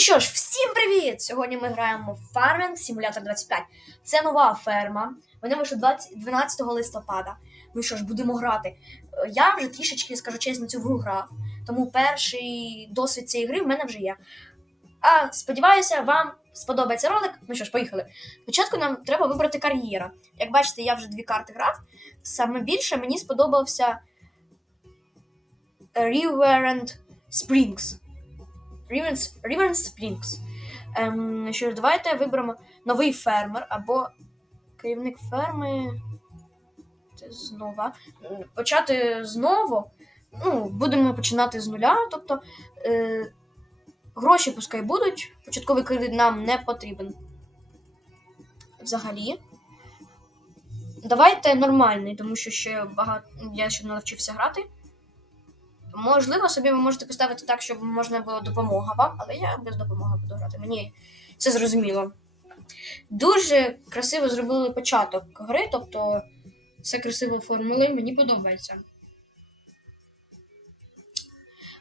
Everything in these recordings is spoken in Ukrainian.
що ж, всім привіт! Сьогодні ми граємо в Farming Simulator 25. Це нова ферма. Вона вийшла 12 листопада. Ну що ж, будемо грати. Е, Я вже трішечки, скажу чесно, цю гру грав, тому перший досвід цієї гри в мене вже є. А сподіваюся, вам сподобається ролик. Ну що ж, поїхали. Спочатку нам треба вибрати кар'єра. Як бачите, я вже дві карти грав. Саме більше мені сподобався Riverend Springs. Rivens Springs. Ем, що ж, давайте виберемо новий фермер або керівник ферми. Це знову. Почати знову. Ну, будемо починати з нуля. Тобто е, гроші пускай будуть. Початковий кредит нам не потрібен. Взагалі. Давайте нормальний, тому що ще багато. Я ще не навчився грати. Можливо, собі ви можете поставити так, щоб можна було допомога вам, але я без допомоги буду грати. Мені це зрозуміло. Дуже красиво зробили початок гри, тобто все красиво оформили, мені подобається.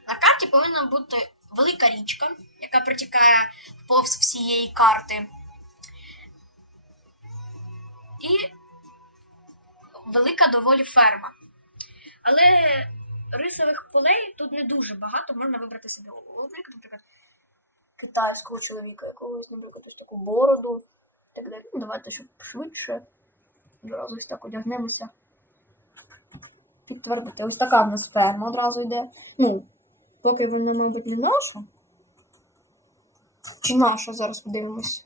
На карті повинна бути велика річка, яка протікає повз всієї карти. І велика доволі ферма. Але рисових полей тут не дуже багато, можна вибрати собі, наприклад, наприклад, китайського чоловіка, якогось, наприклад, ось таку бороду. Так далі. Ну, давайте, щоб швидше. Одразу ось так одягнемося. Підтвердити. Ось така в нас ферма одразу йде. Ну, поки вона, мабуть, не наша. Чи наша, зараз подивимось.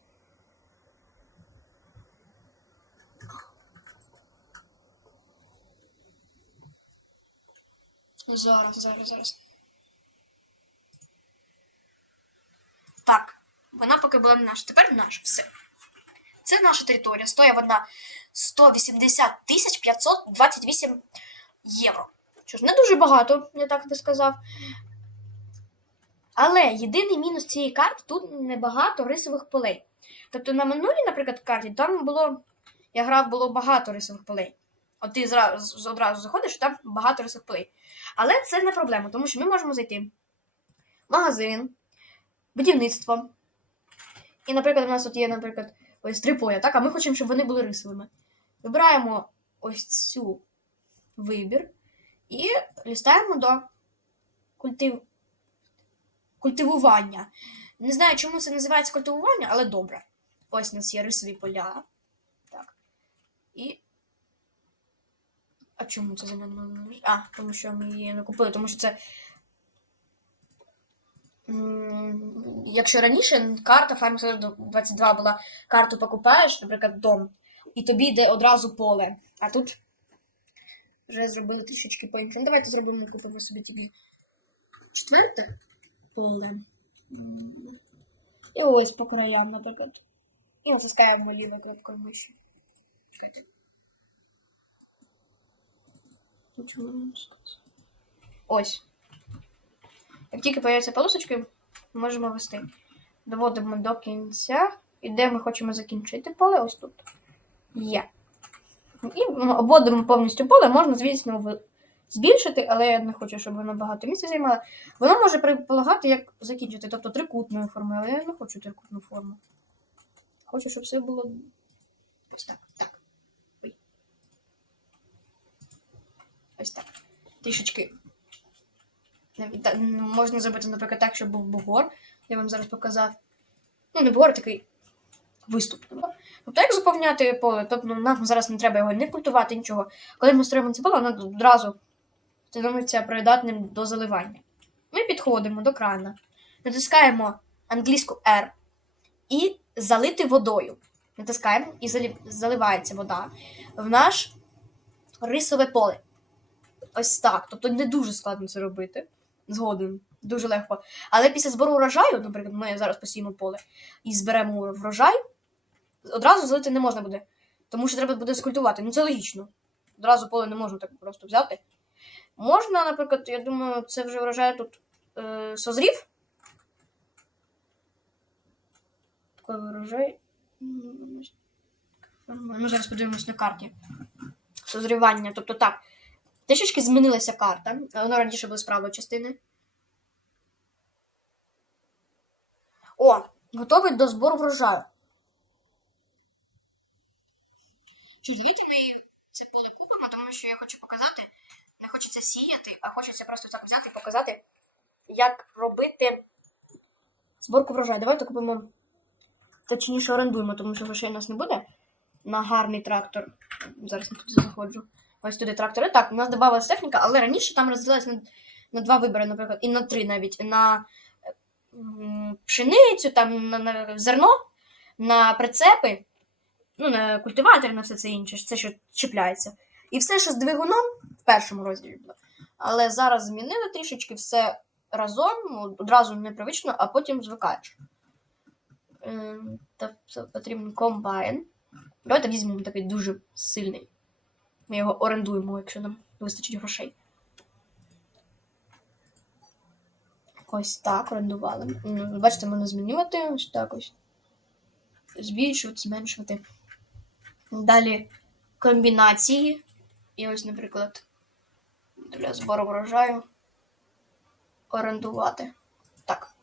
Зараз, зараз, зараз. Так, вона поки була не наша. Тепер наша. Все. Це наша територія. Стоїть вона 180 тисяч 528 євро. Що ж, не дуже багато, я так би сказав. Але єдиний мінус цієї карти тут небагато рисових полей. Тобто на минулій, наприклад, карті там було. Я грав, було багато рисових полей. От ти зразу, одразу заходиш, там багато полей. Але це не проблема, тому що ми можемо зайти в магазин, будівництво. І, наприклад, у нас тут є, наприклад, ось три поля, так? А ми хочемо, щоб вони були рисовими. Вибираємо ось цю вибір і лістаємо до культив... культивування. Не знаю, чому це називається культивування, але добре. Ось у нас є рисові поля. Так. І а чому це за нами? А, тому що ми її не купили, тому що це. Якщо раніше карта Farm 22 була карту покупаєш, наприклад, дом, і тобі йде одразу поле. А тут вже зробили трішечки по-іншому. Давайте зробимо, купимо собі тоді четверте поле. І ось по краям, наприклад. І натискаємо лівою кнопкою миші. Ось. Як тільки появляться полосочки, можемо вести. Доводимо до кінця. І де ми хочемо закінчити поле, ось тут. Є. І ну, обводимо повністю поле, можна, звісно, збільшити, але я не хочу, щоб воно багато місця займало. Воно може предполагати, як закінчити, тобто трикутною формою, але я не хочу трикутну форму. Хочу, щоб все було ось так. так. Ой. Ось так. Трішечки. Можна зробити, наприклад, так, щоб був бугор. Я вам зараз показав. Ну, не бугор, а такий виступ. Тобто, як заповняти поле? Тобто нам зараз не треба його не культувати, нічого. Коли ми строїмо це поле, воно одразу становиться придатним до заливання. Ми підходимо до крана, натискаємо англійську R і залити водою. Натискаємо і заливається вода в наш рисове поле. Ось так. Тобто не дуже складно це робити. Згоден, дуже легко. Але після збору урожаю, наприклад, ми зараз посіємо поле і зберемо врожай, одразу залити не можна буде. Тому що треба буде скультувати. Ну це логічно. Одразу поле не можна так просто взяти. Можна, наприклад, я думаю, це вже врожай тут е, созрів. Такий врожай. М, Ну, зараз подивимось на карті. Созрівання. Тобто так. Трішечки змінилася карта. Воно раніше було з правої частини. О, готовий до збору врожаю. Давайте ми це поле купимо, тому що я хочу показати. Не хочеться сіяти, а хочеться просто так взяти і показати, як робити зборку врожаю. Давайте купимо. Точніше орендуємо, тому що грошей у нас не буде. На гарний трактор. Зараз я туди заходжу. Ось туди трактори. Так, у нас додавалася техніка, але раніше там розділилась на, на два вибори, наприклад, і на три навіть. На пшеницю, там на, на зерно, на прицепи, ну, на культиватори, на все це інше, це що чіпляється. І все, що з двигуном в першому розділі було. Але зараз змінили трішечки все разом, ну, одразу непривично, а потім звикаєш. Тобто потрібен комбайн. Давайте візьмемо такий дуже сильний. Ми його орендуємо, якщо нам вистачить грошей. Ось так, орендували. Бачите, можна змінювати ось так ось. Збільшувати, зменшувати. Далі комбінації. І ось, наприклад, для збору врожаю орендувати. Так.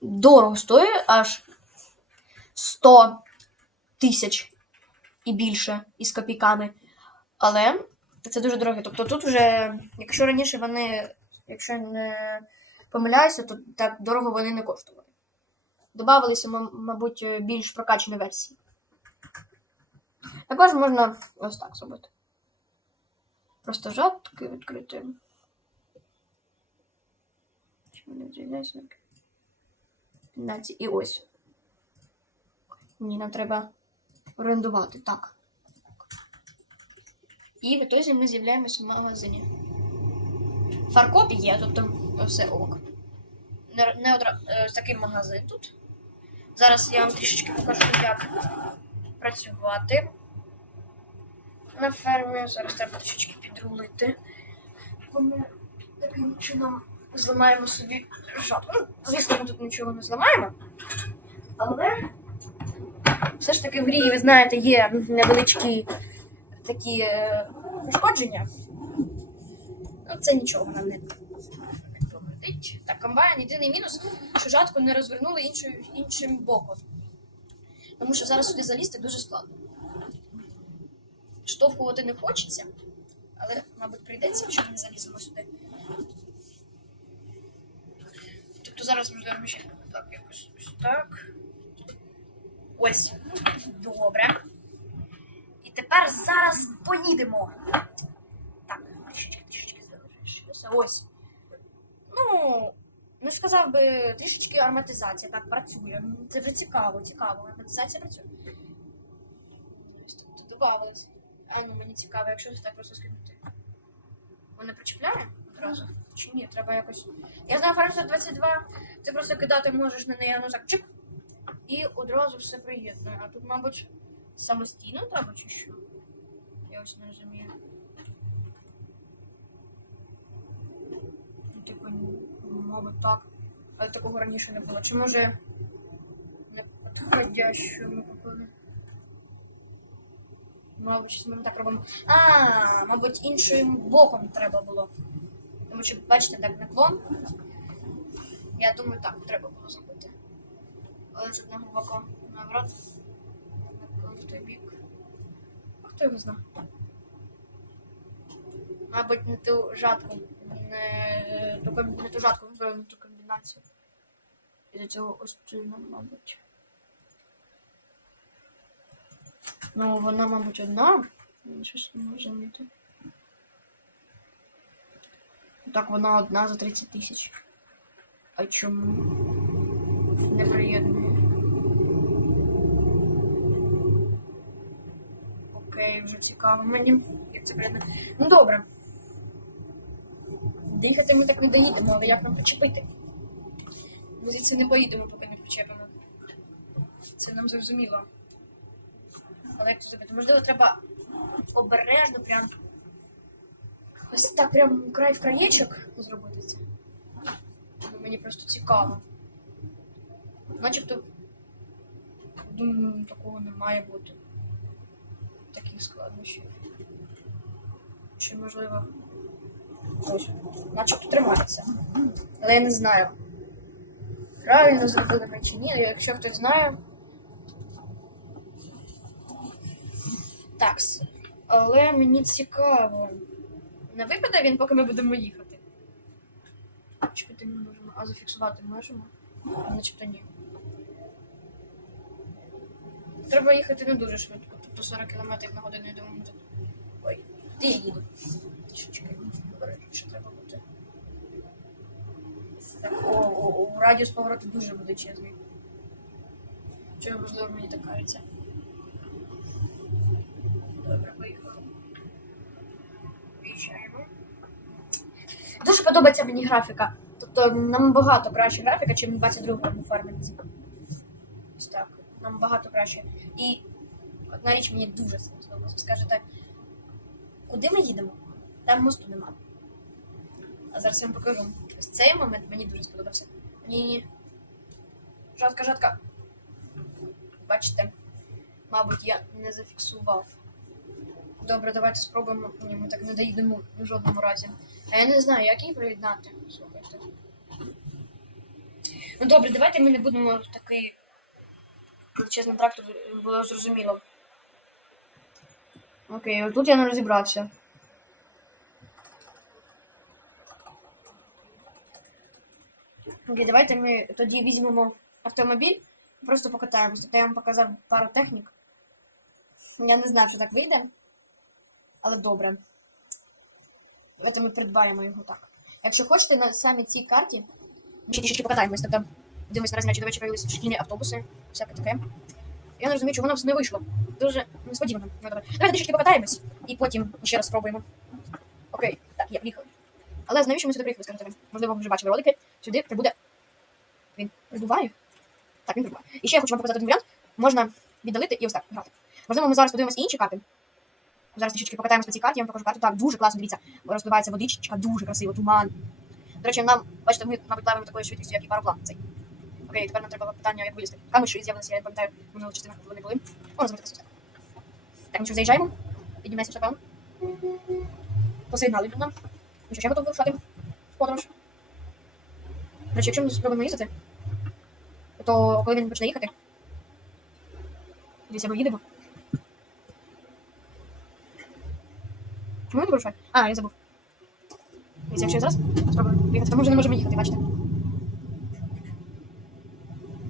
Дорого стоїть аж 100 тисяч і більше із копійками. Але це дуже дороге. Тобто тут вже, якщо раніше вони, якщо не помиляюся, то так дорого вони не коштували. Добавилися, мабуть, більш прокачані версії. Також можна ось так зробити. Просто жатки відкрити. І ось. Ні, нам треба орендувати. Так. І в ітозі ми з'являємося в магазині. Фаркоп є, тобто все ок. Не, не одра... е, такий магазин тут. Зараз я вам трішечки покажу, як працювати на фермі. Зараз треба трішечки підрулити. Бо ми таким чином зламаємо собі жатку. Ну, звісно, ми тут нічого не зламаємо. Але все ж таки в грі, ви знаєте, є невеличкі такі е, пошкодження. Ну, це нічого нам не, повредить. Так, комбайн єдиний мінус, що жатку не розвернули іншою, іншим боком. Тому що зараз сюди залізти дуже складно. Штовхувати не хочеться, але, мабуть, прийдеться, якщо ми не заліземо сюди. Тобто зараз ми ще так якось ось так. Ось. Добре. Тепер зараз поїдемо. Так, трішечки, трішечки залишилося. Ось. Ну, не сказав би трішечки ароматизація так працює. Ну, Це вже цікаво, цікаво. Ароматизація працює. Тут додавалось. А ну мені цікаво, якщо ось так просто скинути. Вона причіпляє одразу? Чи ні? Треба якось. Я знаю, Фармса 22, ти просто кидати можеш на неї, ну так чик. І одразу все приєднує. А тут, мабуть, самостійно треба чи що? Я ось не розумію. Ну, Типу, мабуть, так. Але такого раніше не було. Чи може на підходящу ми купили? Мабуть, щось ми не так робимо. А, мабуть, іншим боком треба було. Тому що, бачите, так наклон. Я думаю, так треба було зробити. Але з одного боку наоборот. Той бік. А хто його знає? Мабуть, не ту жатку, не ту, не ту жатку вибрали, не ту комбінацію. І до цього ось мабуть. Ну, вона, мабуть, одна. Щось не можу замітити. Так, вона одна за 30 тисяч. А чому? Не приєднує. Окей, вже цікаво мені. Як це приєднує. Ну добре. Дихати ми так не доїдемо, але як нам почепити? Ми звідси не поїдемо, поки не почепимо. Це нам зрозуміло. Але як це зробити? Можливо, треба обережно прям. Ось так прям край в краєчок зробити це. Мені просто цікаво. Начебто, думаю, такого не має бути. Таких складнощів. Чи можливо. Ось, начебто тримається. Але я не знаю. Правильно зробили ми чи ні, якщо хтось знає. Так. Але мені цікаво. Не випаде він, поки ми будемо їхати. Чекати не можемо. А зафіксувати можемо? Начебто ні. Треба їхати не дуже швидко, тобто 40 км на годину, я думаю, ми тут. Ой, де я їду? Ще чекай, що треба бути. Так, о, о, о, радіус повороту дуже величезний. Чого можливо мені так кажеться? Добре, поїхали. Виїжджаємо. Дуже подобається мені графіка. Тобто нам багато краще графіка, ніж 22-му фармінці. Ось так. Нам багато краще. І одна річ мені дуже сильно сподобалась. Ви скажете, куди ми їдемо? Там мосту нема. А зараз я вам покажу. Ось цей момент мені дуже сподобався. Мені жадка, жадка. Бачите, мабуть, я не зафіксував. Добре, давайте спробуємо. Ні, ми так не доїдемо в жодному разі. А я не знаю, як її приєднати. Слухайте. Ну добре, давайте ми не будемо такий величезний трактор, було зрозуміло. Окей, отут я не розібрався. Окей, давайте ми тоді візьмемо автомобіль, просто покатаємося. Тобто я вам показав пару технік. Я не знав, що так вийде. Але добре. Давайте ми придбаємо його так. Якщо хочете на самі цій карті, ми ще покатаємось, тобто дивимось наразі, наче до вечора шкільні автобуси, всяке таке. Я не розумію, чому нам не вийшло. Дуже несподівано. Ну, добре. Давайте трішки покатаємось і потім ще раз спробуємо. Окей, так, я приїхав. Але навіщо ми сюди приїхали, скажете ви? Можливо, ви вже бачили ролики. Сюди прибуде. Він прибуває? Так, він прибуває. І ще я хочу вам показати один варіант. Можна віддалити і ось так грати. Можливо, ми зараз подивимось інші карти. Зараз трішечки покатаємось по цій карті, я вам покажу карту. Так, дуже класно, дивіться. Розпливається водичка, дуже красиво, туман. До речі, нам, бачите, ми, мабуть, плаваємо такою швидкістю, як і пароплан цей. Окей, тепер нам треба питання, як вилізти. Камиші з'явилися, я не пам'ятаю, минулих частинах, коли вони були. О, називайте так. Ну що, заїжджаємо. Піднімаємося шлагбаум. Посигнали нам. Ну що, ще готові вирушати? в Подорож. До речі, якщо ми спробуємо їздити, то коли він почне їхати, десь або їдемо. Чому він вирушає? А, я забув. Дивіться, якщо я зараз спробую їхати, то ми вже не можемо їхати, бачите?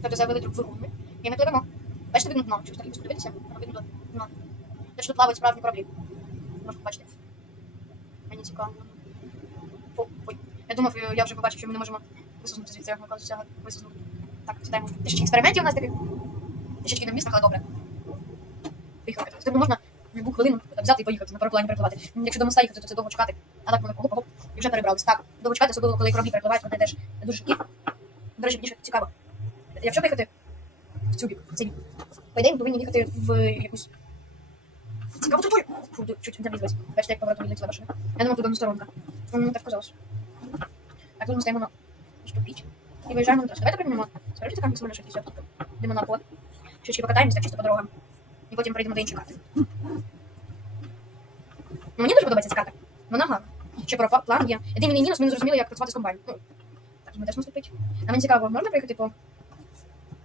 Тобто завели друг вигуми. І ми пливемо. Бачите, видно дно. Так якось подивитися, видно дно. Те, що плавають справжні кораблі. Можете побачити. Мені цікаво. Фу. Я думав, я вже побачив, що ми не можемо висунути звідси, як кажуть, висунув. Так, сідаємо. Трішечки експериментів у нас таких. Трішечки на містах, але добре. Поїхали. Тобто можна в любу хвилину взяти і поїхати, на пароплані перепливати. Якщо до моста їхати, то це довго чекати. А так, коли гоп гоп і вже перебрались. Так, довго чекати, особливо, коли кораблі перепливають, вони теж дуже швидкі. До речі, більше цікаво. Якщо поїхати в цю бік, в цей бік, по ідеї повинні їхати в якусь Цікаво територію. Фу, чуть не влізлась. Бачите, як поворотом відлетіла машина. Я думав, тут односторонка. Ну, так казалось. Так, тут ми стоїмо на ступіть. І виїжджаємо на трасс. Давай так трасу. Давайте приймемо. Скажіть, така максимальна швидкість автівка. Йдемо на пот. Чуть покатаємось, так чисто по дорогам. І потім перейдемо до іншої карти. Ну, мені дуже подобається ця карта. Вона гарна. Ще про план є. Єдиний мінус, ми не зрозуміли, як працювати з комбайном. Ну, так, ми теж наступить. А мені цікаво, можна приїхати по...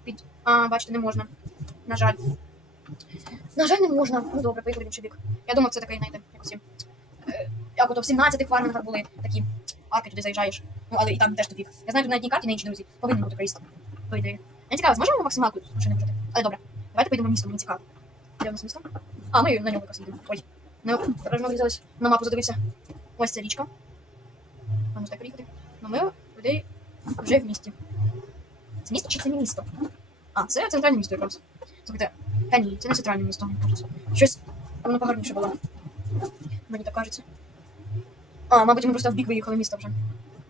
Під... А, бачите, не можна. На жаль. На жаль, не можна. Ну добре, поїхали в інший бік. Я думав, це такий, знаєте, якось. е, Як ото в 17-х фармінгах були такі арки, туди заїжджаєш. Ну, але і там теж тупік. Я знаю, тут на одній карті, на іншій друзі. Повинен бути проїзд. По ідеї. Мені цікаво, зможемо максималку з машини вжити? Але добре. Давайте поїдемо в місто, мені цікаво. Де у нас місто? А, ми на ньому якраз їдемо. Ой. Ну, врізались на мапу задивився. Ось ця річка. Можна так приїхати. Ну ми, по вже в місті. Це місто чи це не місто? А, це центральне місто якраз. Слухайте, та ні, це не центральне місто, мені кажеться. Щось воно погарніше було. Мені так кажеться. А, мабуть, ми просто в бік виїхали місто вже.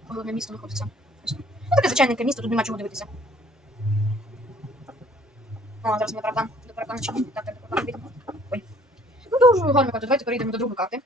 Головне місто знаходиться. Ну, таке звичайненьке місто, тут нема чого дивитися. О, зараз ми параплан. До параплану чи? Так, так, до параплану підемо. Ой. Ну, дуже гарно карта. Давайте перейдемо до другої карти.